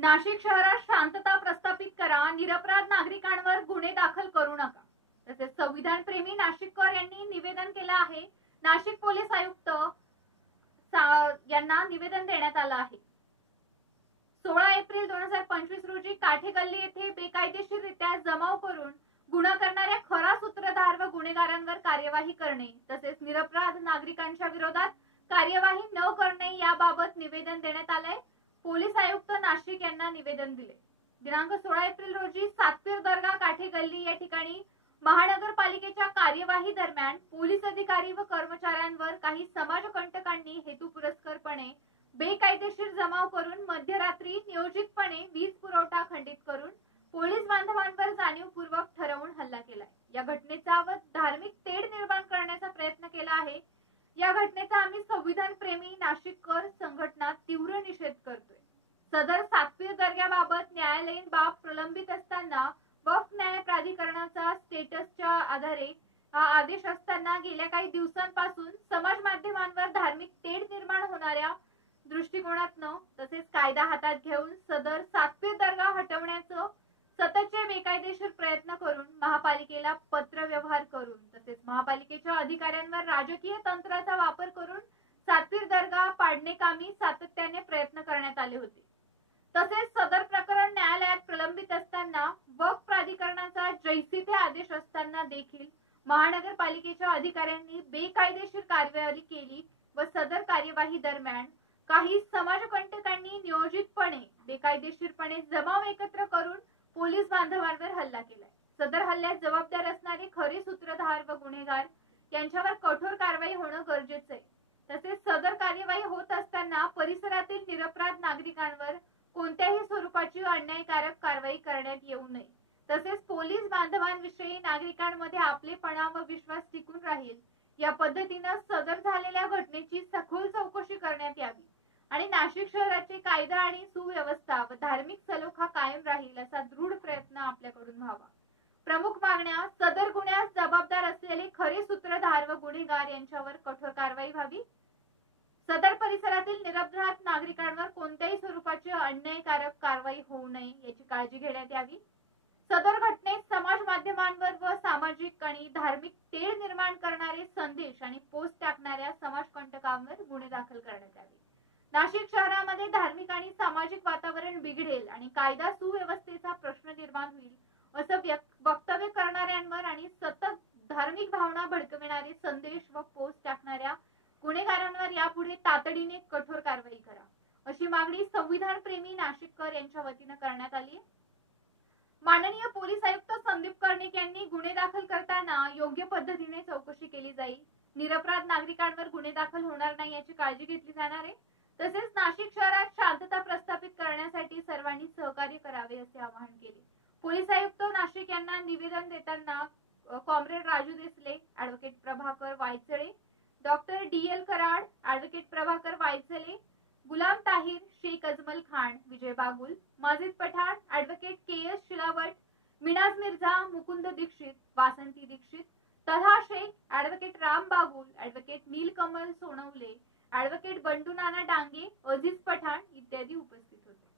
नाशिक शहरात शांतता प्रस्थापित करा, निरपराध नागरिकांवर गुन्हे दाखल करू नका. तसेच संविधान प्रेमी नाशिककर यांनी निवेदन केलं आहे. नाशिक पोलीस आयुक्त यांना निवेदन देण्यात आलं आहे. 16 एप्रिल 2025 रोजी काठेगल्ली येथे बेकायदेशीररित्या जमाव करून गुन्हा करणाऱ्या खरा सूत्रधार व गुन्हेगारांवर कार्यवाही करणे तसेच निरपराध नागरिकांच्या विरोधात कार्यवाही न करणे याबाबत निवेदन देण्यात आलंय. पोलीस आयुक्त नाशिक यांना निवेदन दिले. दिनांक 16 एप्रिल रोजी सातपीर दर्गा काठेगल्ली या ठिकाणी महानगरपालिकेच्या कार्यवाही दरम्यान पोलीस अधिकारी व कर्मचाऱ्यांवर काही समाजकंटकांनी हेतुपुरस्सरपणे बेकायदेशीर जमाव करून मध्यरात्री नियोजितपणे वीज पुरवठा खंडित करून पोलीस बांधवांवर जाणीवपूर्वक ठरवून हल्ला केलाय. या घटनेचा व धार्मिक तेढ निर्माण करण्याचा प्रयत्न केला आहे. या घटनेचा आम्ही संविधान प्रेमी नाशिककर संघटना तीव्र निषेध करतोय. सदर सातपीर दर्ग्याबाबत न्यायालयीन बाब प्रलंबित असताना वक्फ न्याय प्राधिकरणाचा स्टेटसच्या आधारे हा आदेश असताना गेल्या काही दिवसांपासून समाज माध्यमांवर धार्मिक तेढ निर्माण होणाऱ्या दृष्टिकोनातनं तसेच कायदा हातात घेऊन सदर सातपीर दर्गा हटवण्याचं सततचे बेकायदेशीर प्रयत्न करून महापालिकेला पत्र व्यवहार करून तसेच महापालिकेच्या अधिकाऱ्यांवर राजकीय तंत्राचा वापर करून सातपीर दर्गा पाडणेकामी सातत्याने प्रयत्न करण्यात आले होते. तसेच सदर प्रकरण न्यायालयात प्रलंबित असताना वक्फ प्राधिकरणाचा जैसी थे आदेश असताना देखील महानगरपालिकेच्या अधिकाऱ्यांनी बेकायदेशीर कार्यवाही केली व सदर कार्यवाही दरम्यान काही समाजकंटकांनी नियोजितपणे बेकायदेशीरपणे जमाव एकत्र करून पोलीस बांधवांवर हल्ला केलाय. सदर हल्ल्यात जबाबदार असणारे खरे सूत्रधार व गुन्हेगार यांच्यावर कठोर कारवाई होणं गरजेचं आहे. तसेच सदर कार्यवाही होत असताना परिसरातील निरपराध नागरिकांवर कोणत्याही स्वरूपाची अन्यायकारक कारवाई करण्यात येऊ नये. तसेच पोलीस बांधवांविषयी नागरिकांमध्ये आपलेपणा व विश्वास टिकून राहील या पद्धतीनं सदर झालेल्या घटनेची सखोल चौकशी करण्यात यावी आणि नाशिक शहराचे कायदा आणि सुव्यवस्था व धार्मिक सलोखा कायम राहील असा दृढ प्रयत्न आपल्याकडून व्हावा. प्रमुख मागण्या: सदर गुन्ह्यास जबाबदार असलेले खरे सूत्रधार व गुन्हेगार यांच्यावर कठोर कारवाई व्हावी. सदर परिसरातील निरपराध नागरिकांवर कोणत्याही स्वरूपाची अन्यायकारक कारवाई होऊ नये याची काळजी घेण्यात यावी. सदर घटनेत समाज माध्यमांवर व सामाजिक आणि धार्मिक तेढ निर्माण करणारे संदेश आणि पोस्ट टाकणाऱ्या समाजकंटकांवर गुन्हे दाखल करण्यात यावे. नाशिक शहरामध्ये धार्मिक आणि सामाजिक वातावरण बिघडेल आणि कायदा सुव्यवस्थेचा प्रश्न निर्माण होईल असं वक्तव्य करणाऱ्यांवर आणि सतत धार्मिक भावना भडकविणारे संदेश व पोस्ट टाकणाऱ्या गुन्हेगारांवर यापुढे तातडीने कठोर कारवाई करा अशी मागणी संविधान प्रेमी नाशिककर यांच्या वतीने करण्यात आली. माननीय पोलीस आयुक्त संदीप कर्णिक यांनी गुन्हे दाखल करताना योग्य पद्धतीने चौकशी केली जाईल. निरपराध नागरिकांवर गुन्हे दाखल होणार नाही याची काळजी घेतली जाणार आहे. तसेच नाशिक शहरात शांतता प्रस्थापित करण्यासाठी सर्वांनी सहकार्य करावे असे आवाहन केले. पोलीस आयुक्त नाशिक यांना निवेदन देताना comrade Raju Desale, advocate Prabhakar Waychale, doctor DL Karad, advocate Prabhakar Waychale, Gulam Tahir, Shaikh Ajmal Khan, Vijay Bagul, Majid Pathan, advocate KS Shilawat, Minaj Mirza, Mukund Dixit, Vasanti Dixit, Taha Shaikh, advocate Ram Bagul, advocate Neelkamal Sonawale, advocate Bandu Nana Dange, Aziz Pathan इत्यादी उपस्थित होते.